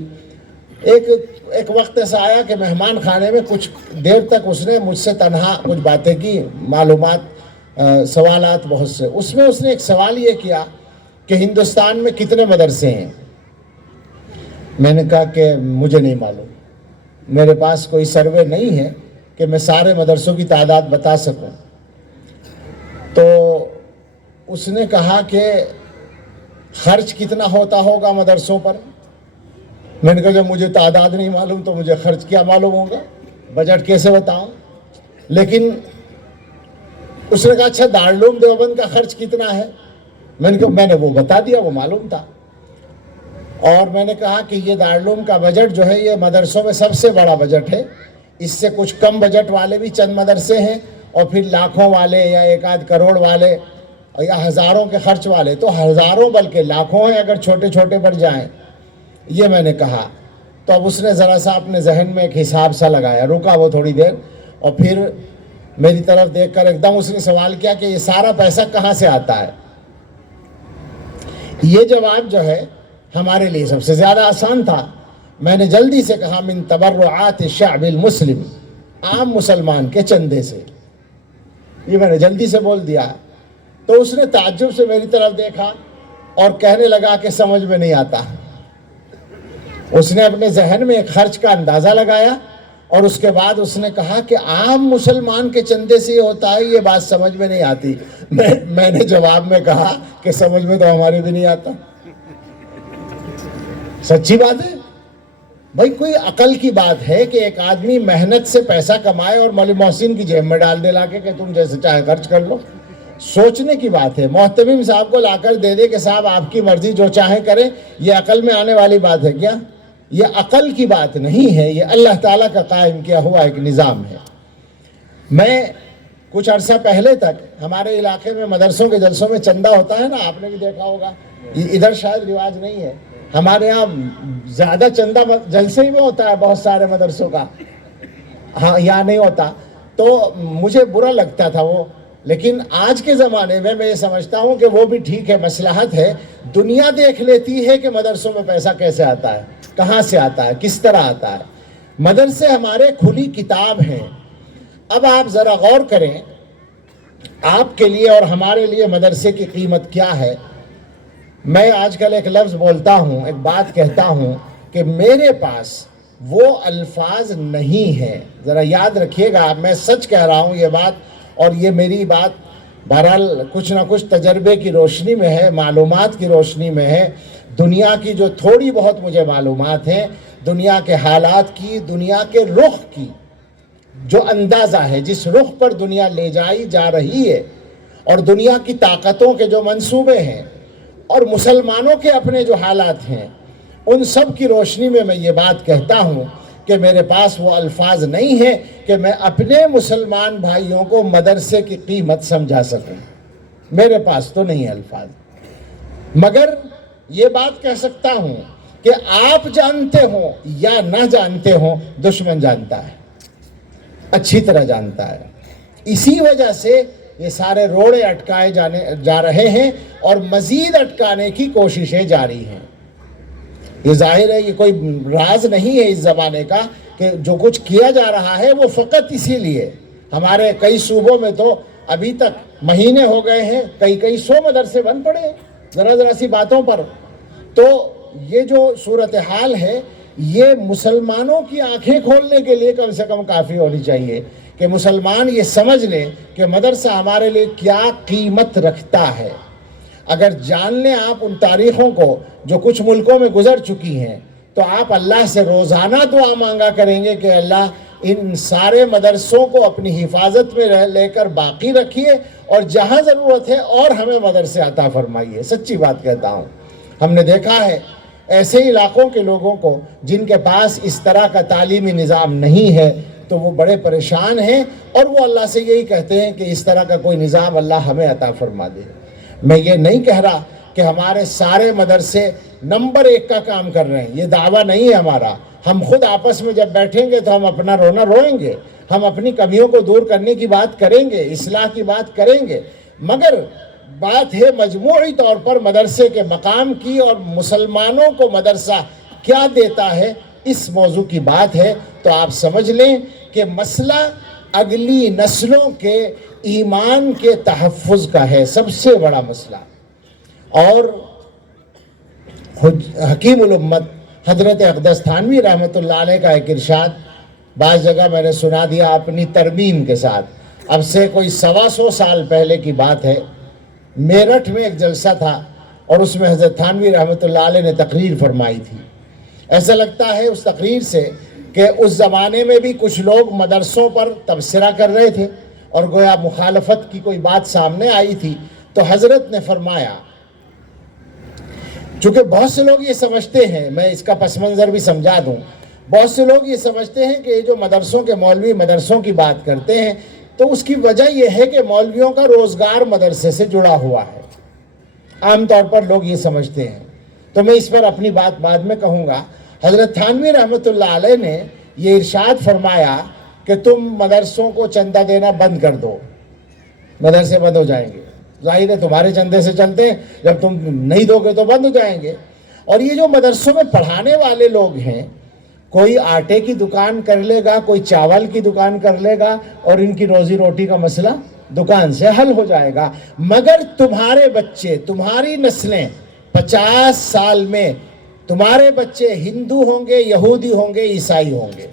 ایک وقت ایسا آیا کہ مہمان خانے میں کچھ دیر تک اس نے مجھ سے تنہا کچھ باتیں کی، معلومات، سوالات بہت سے۔ اس نے ایک سوال یہ کیا کہ ہندوستان میں کتنے مدرسے ہیں؟ میں نے کہا کہ مجھے نہیں معلوم، میرے پاس کوئی سروے نہیں ہے کہ میں سارے مدرسوں کی تعداد بتا سکوں۔ تو اس نے کہا کہ خرچ کتنا ہوتا ہوگا مدرسوں پر؟ میں نے کہا جب مجھے تعداد نہیں معلوم تو مجھے خرچ کیا معلوم ہوگا، بجٹ کیسے بتاؤں؟ لیکن اس نے کہا اچھا دارالعلوم دیوبند کا خرچ کتنا ہے؟ میں نے کہا میں نے وہ بتا دیا، وہ معلوم تھا۔ اور میں نے کہا کہ یہ دارالعلوم کا بجٹ جو ہے یہ مدرسوں میں سب سے بڑا بجٹ ہے، اس سے کچھ کم بجٹ والے بھی چند مدرسے ہیں، اور پھر لاکھوں والے یا ایک آدھ کروڑ والے یا ہزاروں کے خرچ والے، تو ہزاروں بلکہ لاکھوں ہیں اگر چھوٹے چھوٹے پر جائیں۔ یہ میں نے کہا تو اب اس نے ذرا سا اپنے ذہن میں ایک حساب سا لگایا، رکا وہ تھوڑی دیر، اور پھر میری طرف دیکھ کر ایک دم اس نے سوال کیا کہ یہ سارا پیسہ کہاں سے آتا ہے؟ یہ جواب جو ہے ہمارے لیے سب سے زیادہ آسان تھا۔ میں نے جلدی سے کہا من تبرعات الشعب المسلم، عام مسلمان کے چندے سے، یہ میں نے جلدی سے بول دیا۔ تو اس نے تعجب سے میری طرف دیکھا اور کہنے لگا کہ سمجھ میں نہیں آتا۔ اس نے اپنے ذہن میں ایک خرچ کا اندازہ لگایا اور اس کے بعد اس نے کہا کہ عام مسلمان کے چندے سے یہ ہوتا ہے، یہ بات سمجھ میں نہیں آتی۔ میں نے جواب میں کہا کہ سمجھ میں تو ہمارے بھی نہیں آتا، سچی بات ہے بھائی۔ کوئی عقل کی بات ہے کہ ایک آدمی محنت سے پیسہ کمائے اور مولوی محسن کی جیب میں ڈال دے لا کے کہ تم جیسے چاہے خرچ کر لو؟ سوچنے کی بات ہے۔ محتمم صاحب کو لا کر دے دے کہ صاحب آپ کی مرضی جو چاہے کریں، یہ عقل میں آنے والی بات ہے کیا؟ یہ عقل کی بات نہیں ہے، یہ اللہ تعالیٰ کا قائم کیا ہوا ایک نظام ہے۔ میں کچھ عرصہ پہلے تک ہمارے علاقے میں مدرسوں کے جلسوں میں چندہ ہوتا ہے نا، آپ نے بھی دیکھا ہوگا، ادھر شاید رواج نہیں ہے، ہمارے ہاں زیادہ چندہ جلسے ہی میں ہوتا ہے بہت سارے مدرسوں کا، ہاں یہاں نہیں ہوتا۔ تو مجھے برا لگتا تھا وہ، لیکن آج کے زمانے میں میں یہ سمجھتا ہوں کہ وہ بھی ٹھیک ہے، مصلحت ہے۔ دنیا دیکھ لیتی ہے کہ مدرسوں میں پیسہ کیسے آتا ہے، کہاں سے آتا ہے، کس طرح آتا ہے۔ مدرسے ہمارے کھلی کتاب ہیں۔ اب آپ ذرا غور کریں، آپ کے لیے اور ہمارے لیے مدرسے کی قیمت کیا ہے۔ میں آج کل ایک لفظ بولتا ہوں، ایک بات کہتا ہوں کہ میرے پاس وہ الفاظ نہیں ہیں، ذرا یاد رکھیے گا، میں سچ کہہ رہا ہوں یہ بات، اور یہ میری بات بہرحال کچھ نہ کچھ تجربے کی روشنی میں ہے، معلومات کی روشنی میں ہے۔ دنیا کی جو تھوڑی بہت مجھے معلومات ہیں، دنیا کے حالات کی، دنیا کے رخ کی جو اندازہ ہے، جس رخ پر دنیا لے جائی جا رہی ہے، اور دنیا کی طاقتوں کے جو منصوبے ہیں، اور مسلمانوں کے اپنے جو حالات ہیں، ان سب کی روشنی میں میں یہ بات کہتا ہوں کہ میرے پاس وہ الفاظ نہیں ہیں کہ میں اپنے مسلمان بھائیوں کو مدرسے کی قیمت سمجھا سکوں۔ میرے پاس تو نہیں ہے الفاظ، مگر یہ بات کہہ سکتا ہوں کہ آپ جانتے ہوں یا نہ جانتے ہوں، دشمن جانتا ہے، اچھی طرح جانتا ہے۔ اسی وجہ سے یہ سارے روڑے اٹکائے جا رہے ہیں اور مزید اٹکانے کی کوششیں جاری ہیں۔ یہ ظاہر ہے، یہ کوئی راز نہیں ہے اس زمانے کا کہ جو کچھ کیا جا رہا ہے وہ فقط اسی لیے۔ ہمارے کئی صوبوں میں تو ابھی تک مہینے ہو گئے ہیں، کئی 100 مدرسے بند پڑے ہیں ذرا سی باتوں پر۔ تو یہ جو صورتحال ہے، یہ مسلمانوں کی آنکھیں کھولنے کے لیے کم سے کم کافی ہونی چاہیے کہ مسلمان یہ سمجھ لیں کہ مدرسہ ہمارے لیے کیا قیمت رکھتا ہے۔ اگر جان لیں آپ ان تاریخوں کو جو کچھ ملکوں میں گزر چکی ہیں، تو آپ اللہ سے روزانہ دعا مانگا کریں گے کہ اللہ ان سارے مدرسوں کو اپنی حفاظت میں لے کر باقی رکھیے، اور جہاں ضرورت ہے اور ہمیں مدرسے عطا فرمائیے۔ سچی بات کہتا ہوں، ہم نے دیکھا ہے ایسے علاقوں کے لوگوں کو جن کے پاس اس طرح کا تعلیمی نظام نہیں ہے، تو وہ بڑے پریشان ہیں، اور وہ اللہ سے یہی کہتے ہیں کہ اس طرح کا کوئی نظام اللہ ہمیں عطا فرما دے۔ میں یہ نہیں کہہ رہا کہ ہمارے سارے مدرسے نمبر 1 کا کام کر رہے ہیں، یہ دعویٰ نہیں ہے ہمارا۔ ہم خود آپس میں جب بیٹھیں گے تو ہم اپنا رونا روئیں گے، ہم اپنی کمیوں کو دور کرنے کی بات کریں گے، اصلاح کی بات کریں گے، مگر بات ہے مجموعی طور پر مدرسے کے مقام کی، اور مسلمانوں کو مدرسہ کیا دیتا ہے، اس موضوع کی بات ہے۔ تو آپ سمجھ لیں کہ مسئلہ اگلی نسلوں کے ایمان کے تحفظ کا ہے، سب سے بڑا مسئلہ۔ اور حکیم الامت حضرت اقدس تھانوی رحمۃ اللہ علیہ کا ایک ارشاد بعض جگہ میں نے سنا دیا اپنی ترمیم کے ساتھ. اب سے کوئی 125 سال پہلے کی بات ہے. میرٹھ میں ایک جلسہ تھا اور اس میں حضرت تھانوی رحمۃ اللہ علیہ نے تقریر فرمائی تھی. ایسا لگتا ہے اس تقریر سے کہ اس زمانے میں بھی کچھ لوگ مدرسوں پر تبصرہ کر رہے تھے اور گویا مخالفت کی کوئی بات سامنے آئی تھی. تو حضرت نے فرمایا، چونکہ بہت سے لوگ یہ سمجھتے ہیں، میں اس کا پس منظر بھی سمجھا دوں، بہت سے لوگ یہ سمجھتے ہیں کہ یہ جو مدرسوں کے مولوی مدرسوں کی بات کرتے ہیں تو اس کی وجہ یہ ہے کہ مولویوں کا روزگار مدرسے سے جڑا ہوا ہے. عام طور پر لوگ یہ سمجھتے ہیں. تو میں اس پر اپنی بات بعد میں کہوں گا. حضرت تھانوی رحمۃ اللہ علیہ نے یہ ارشاد فرمایا کہ تم مدرسوں کو چندہ دینا بند کر دو، مدرسے بند ہو جائیں گے. ظاہر ہے تمہارے چندے سے چلتے ہیں، جب تم نہیں دو گے تو بند ہو جائیں گے. اور یہ جو مدرسوں میں پڑھانے والے لوگ ہیں، کوئی آٹے کی دکان کر لے گا، کوئی چاول کی دکان کر لے گا اور ان کی روزی روٹی کا مسئلہ دکان سے حل ہو جائے گا. مگر تمہارے بچے، تمہاری نسلیں 50 سال میں تمہارے بچے ہندو ہوں گے، یہودی ہوں گے، عیسائی ہوں گے.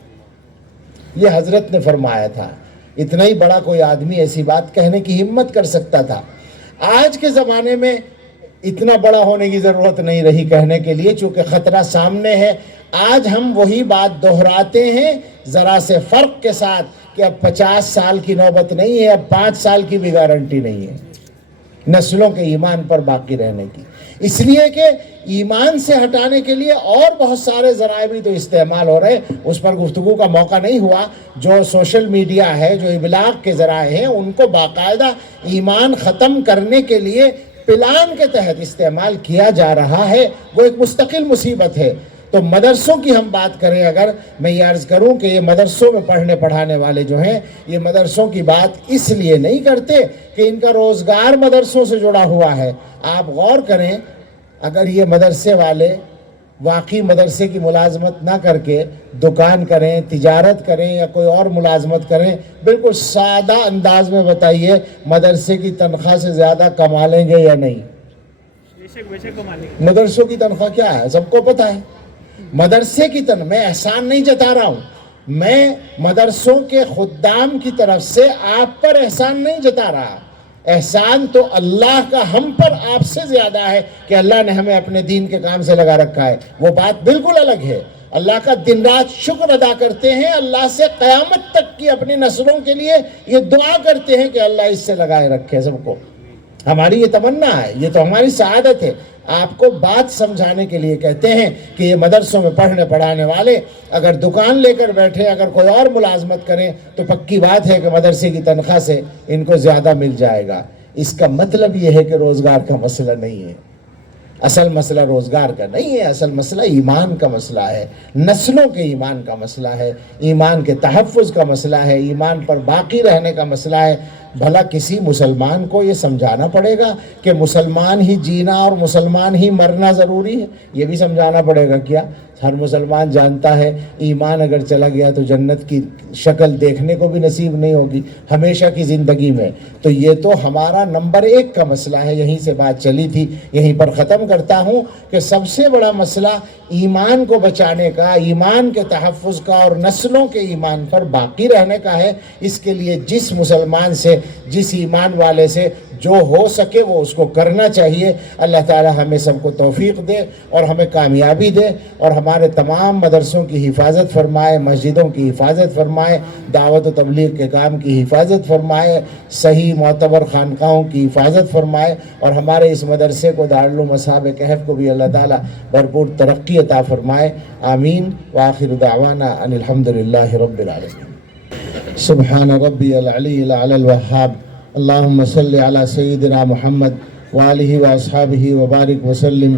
یہ حضرت نے فرمایا تھا. اتنا ہی بڑا کوئی آدمی ایسی بات کہنے کی ہمت کر سکتا تھا. آج کے زمانے میں اتنا بڑا ہونے کی ضرورت نہیں رہی کہنے کے لیے، چونکہ خطرہ سامنے ہے. آج ہم وہی بات دہراتے ہیں ذرا سے فرق کے ساتھ کہ اب 50 سال کی نوبت نہیں ہے، اب 5 سال کی بھی گارنٹی نہیں ہے نسلوں کے ایمان پر باقی رہنے کی. اس لیے کہ ایمان سے ہٹانے کے لیے اور بہت سارے ذرائع بھی تو استعمال ہو رہے، اس پر گفتگو کا موقع نہیں ہوا. جو سوشل میڈیا ہے، جو ابلاغ کے ذرائع ہیں، ان کو باقاعدہ ایمان ختم کرنے کے لیے پلان کے تحت استعمال کیا جا رہا ہے. وہ ایک مستقل مصیبت ہے. تو مدرسوں کی ہم بات کریں، اگر میں یہ عرض کروں کہ یہ مدرسوں میں پڑھنے پڑھانے والے جو ہیں، یہ مدرسوں کی بات اس لیے نہیں کرتے کہ ان کا روزگار مدرسوں سے جڑا ہوا ہے. آپ غور کریں، اگر یہ مدرسے والے واقعی مدرسے کی ملازمت نہ کر کے دکان کریں، تجارت کریں یا کوئی اور ملازمت کریں، بالکل سادہ انداز میں بتائیے مدرسے کی تنخواہ سے زیادہ کما لیں گے یا نہیں؟ مدرسوں کی تنخواہ کیا ہے سب کو پتہ ہے. مدرسے کی میں احسان نہیں جتا رہا ہوں، میں مدرسوں کے خدام کی طرف سے آپ پر احسان نہیں جتا رہا. احسان تو اللہ کا ہم پر آپ سے زیادہ ہے کہ اللہ نے ہمیں اپنے دین کے کام سے لگا رکھا ہے. وہ بات بالکل الگ ہے. اللہ کا دن رات شکر ادا کرتے ہیں، اللہ سے قیامت تک کی اپنی نسلوں کے لیے یہ دعا کرتے ہیں کہ اللہ اس سے لگائے رکھے سب کو. ہماری یہ تمنا ہے، یہ تو ہماری سعادت ہے. آپ کو بات سمجھانے کے لیے کہتے ہیں کہ یہ مدرسوں میں پڑھنے پڑھانے والے اگر دکان لے کر بیٹھے، اگر کوئی اور ملازمت کریں تو پکی بات ہے کہ مدرسے کی تنخواہ سے ان کو زیادہ مل جائے گا. اس کا مطلب یہ ہے کہ روزگار کا مسئلہ نہیں ہے. اصل مسئلہ روزگار کا نہیں ہے، اصل مسئلہ ایمان کا مسئلہ ہے، نسلوں کے ایمان کا مسئلہ ہے، ایمان کے تحفظ کا مسئلہ ہے، ایمان پر باقی رہنے کا مسئلہ ہے. بھلا کسی مسلمان کو یہ سمجھانا پڑے گا کہ مسلمان ہی جینا اور مسلمان ہی مرنا ضروری ہے. یہ بھی سمجھانا پڑے گا کیا؟ ہر مسلمان جانتا ہے ایمان اگر چلا گیا تو جنت کی شکل دیکھنے کو بھی نصیب نہیں ہوگی ہمیشہ کی زندگی میں. تو یہ تو ہمارا نمبر 1 کا مسئلہ ہے. یہیں سے بات چلی تھی، یہیں پر ختم کرتا ہوں کہ سب سے بڑا مسئلہ ایمان کو بچانے کا، ایمان کے تحفظ کا اور نسلوں کے ایمان پر باقی رہنے کا ہے. اس کے لیے جس مسلمان سے، جس ایمان والے سے جو ہو سکے وہ اس کو کرنا چاہیے. اللہ تعالی ہمیں سب کو توفیق دے اور ہمیں کامیابی دے اور ہمارے تمام مدرسوں کی حفاظت فرمائے، مسجدوں کی حفاظت فرمائے، دعوت و تبلیغ کے کام کی حفاظت فرمائے، صحیح معتبر خانقاہوں کی حفاظت فرمائے اور ہمارے اس مدرسے کو دارالعلوم اصحاب کہف کو بھی اللہ تعالی بھرپور ترقی عطا فرمائے. آمین. وآخر دعوانا ان الحمدللہ رب العالمین. سبحان ربی العلی الاعلی الوہاب. اللہم صلی علی سیدنا محمد وآلہ واصحابہ وبارک وسلم.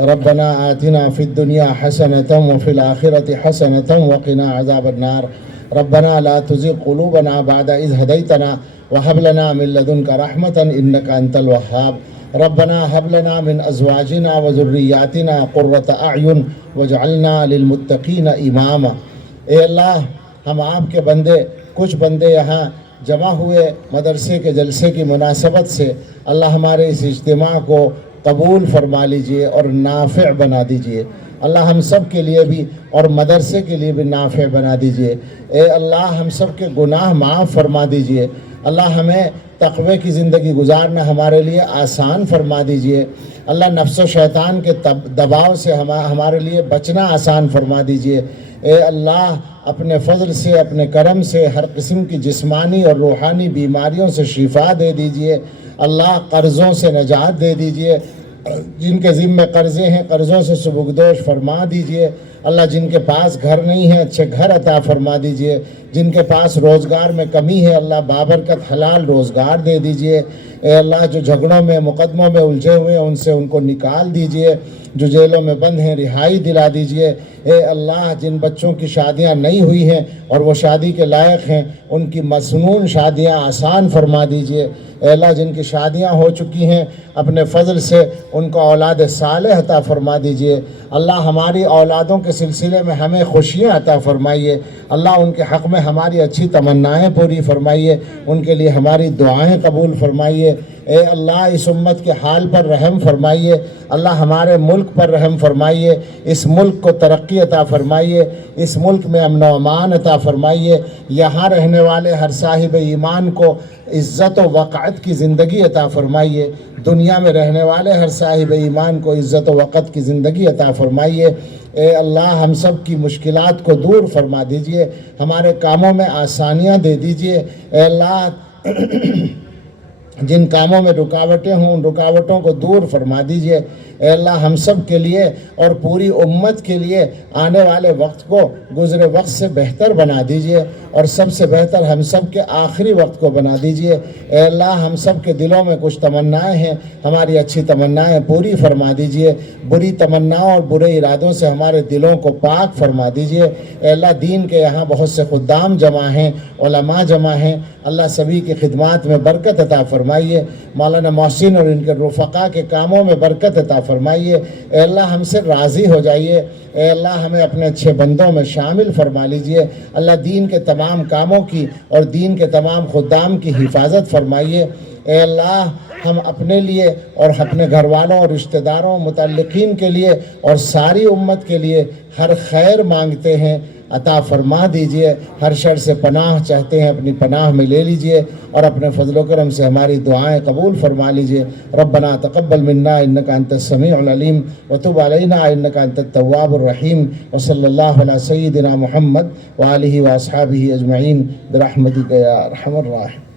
ربنا آتنا فی الدنیا حسنة وفی الآخرة حسنة وقنا عذاب النار. ربنا لا تزغ قلوبنا بعد إذ هديتنا وهب لنا من لدنك رحمة إنك أنت الوهاب. ربنا هب لنا من أزواجنا وذرياتنا قرة أعين واجعلنا للمتقين إماما. اے اللہ، ہم آپ کے بندے، کچھ بندے یہاں جمع ہوئے مدرسے کے جلسے کی مناسبت سے، اللہ ہمارے اس اجتماع کو قبول فرما لیجئے اور نافع بنا دیجئے. اللہ ہم سب کے لیے بھی اور مدرسے کے لیے بھی نافع بنا دیجئے۔ اے اللہ ہم سب کے گناہ معاف فرما دیجئے۔ اللہ ہمیں تقوی کی زندگی گزارنا ہمارے لیے آسان فرما دیجئے۔ اللہ نفس و شیطان کے دباؤ سے ہمارے لیے بچنا آسان فرما دیجئے۔ اے اللہ اپنے فضل سے، اپنے کرم سے ہر قسم کی جسمانی اور روحانی بیماریوں سے شفا دے دیجئے۔ اللہ قرضوں سے نجات دے دیجئے، جن کے ذمے قرضے ہیں قرضوں سے سبکدوش فرما دیجئے۔ اللہ جن کے پاس گھر نہیں ہے اچھے گھر عطا فرما دیجئے، جن کے پاس روزگار میں کمی ہے اللہ بابرکت حلال روزگار دے دیجئے۔ اے اللہ جو جھگڑوں میں مقدموں میں الجھے ہوئے ہیں ان کو نکال دیجئے، جو جیلوں میں بند ہیں رہائی دلا دیجئے۔ اے اللہ جن بچوں کی شادیاں نہیں ہوئی ہیں اور وہ شادی کے لائق ہیں ان کی مسنون شادیاں آسان فرما دیجئے۔ اے اللہ جن کی شادیاں ہو چکی ہیں اپنے فضل سے ان کو اولاد صالح عطا فرما دیجئے۔ اللہ ہماری اولادوں کے سلسلے میں ہمیں خوشیاں عطا فرمائیے۔ اللہ ان کے حق میں ہماری اچھی تمنائیں پوری فرمائیے، ان کے لیے ہماری دعائیں قبول فرمائیے۔ اے اللہ اس امت کے حال پر رحم فرمائیے، اللہ ہمارے ملک پر رحم فرمائیے، اس ملک کو ترقی عطا فرمائیے، اس ملک میں امن و امان عطا فرمائیے، یہاں رہنے والے ہر صاحب ایمان کو عزت و وقعت کی زندگی عطا فرمائیے، دنیا میں رہنے والے ہر صاحب ایمان کو عزت و وقت کی زندگی عطا فرمائیے۔ اے اللہ ہم سب کی مشکلات کو دور فرما دیجئے، ہمارے کاموں میں آسانیاں دے دیجئے۔ اے اللہ جن کاموں میں رکاوٹیں ہوں ان رکاوٹوں کو دور فرما دیجئے۔ اے اللہ ہم سب کے لیے اور پوری امت کے لیے آنے والے وقت کو گزرے وقت سے بہتر بنا دیجئے، اور سب سے بہتر ہم سب کے آخری وقت کو بنا دیجئے۔ اے اللہ ہم سب کے دلوں میں کچھ تمنائیں ہیں، ہماری اچھی تمنائیں پوری فرما دیجئے، بری تمناؤں اور برے ارادوں سے ہمارے دلوں کو پاک فرما دیجئے۔ اے اللہ دین کے یہاں بہت سے خدام جمع ہیں، علماء جمع ہیں، اللہ سبھی کی خدمات میں برکت عطا فرمائیے، مولانا محسن اور ان کے رفقا کے کاموں میں برکت عطا فرمائیے۔ اے اللہ ہم سے راضی ہو جائیے، اے اللہ ہمیں اپنے اچھے بندوں میں شامل فرما لیجئے۔ اللہ دین کے تمام کاموں کی اور دین کے تمام خدام کی حفاظت فرمائیے۔ اے اللہ ہم اپنے لیے اور اپنے گھر والوں اور رشتہ داروں متعلقین کے لیے اور ساری امت کے لیے ہر خیر مانگتے ہیں، عطا فرما دیجئے، ہر شر سے پناہ چاہتے ہیں اپنی پناہ میں لے لیجئے، اور اپنے فضل و کرم سے ہماری دعائیں قبول فرما لیجئے۔ ربنا تقبل منا انک انت السمیع العلیم وتب علینا انک انت التواب الرحیم، وصلی اللہ علی سیدنا محمد وآلہ واصحابہ اجمعین برحمتک یا ارحم الراحمین۔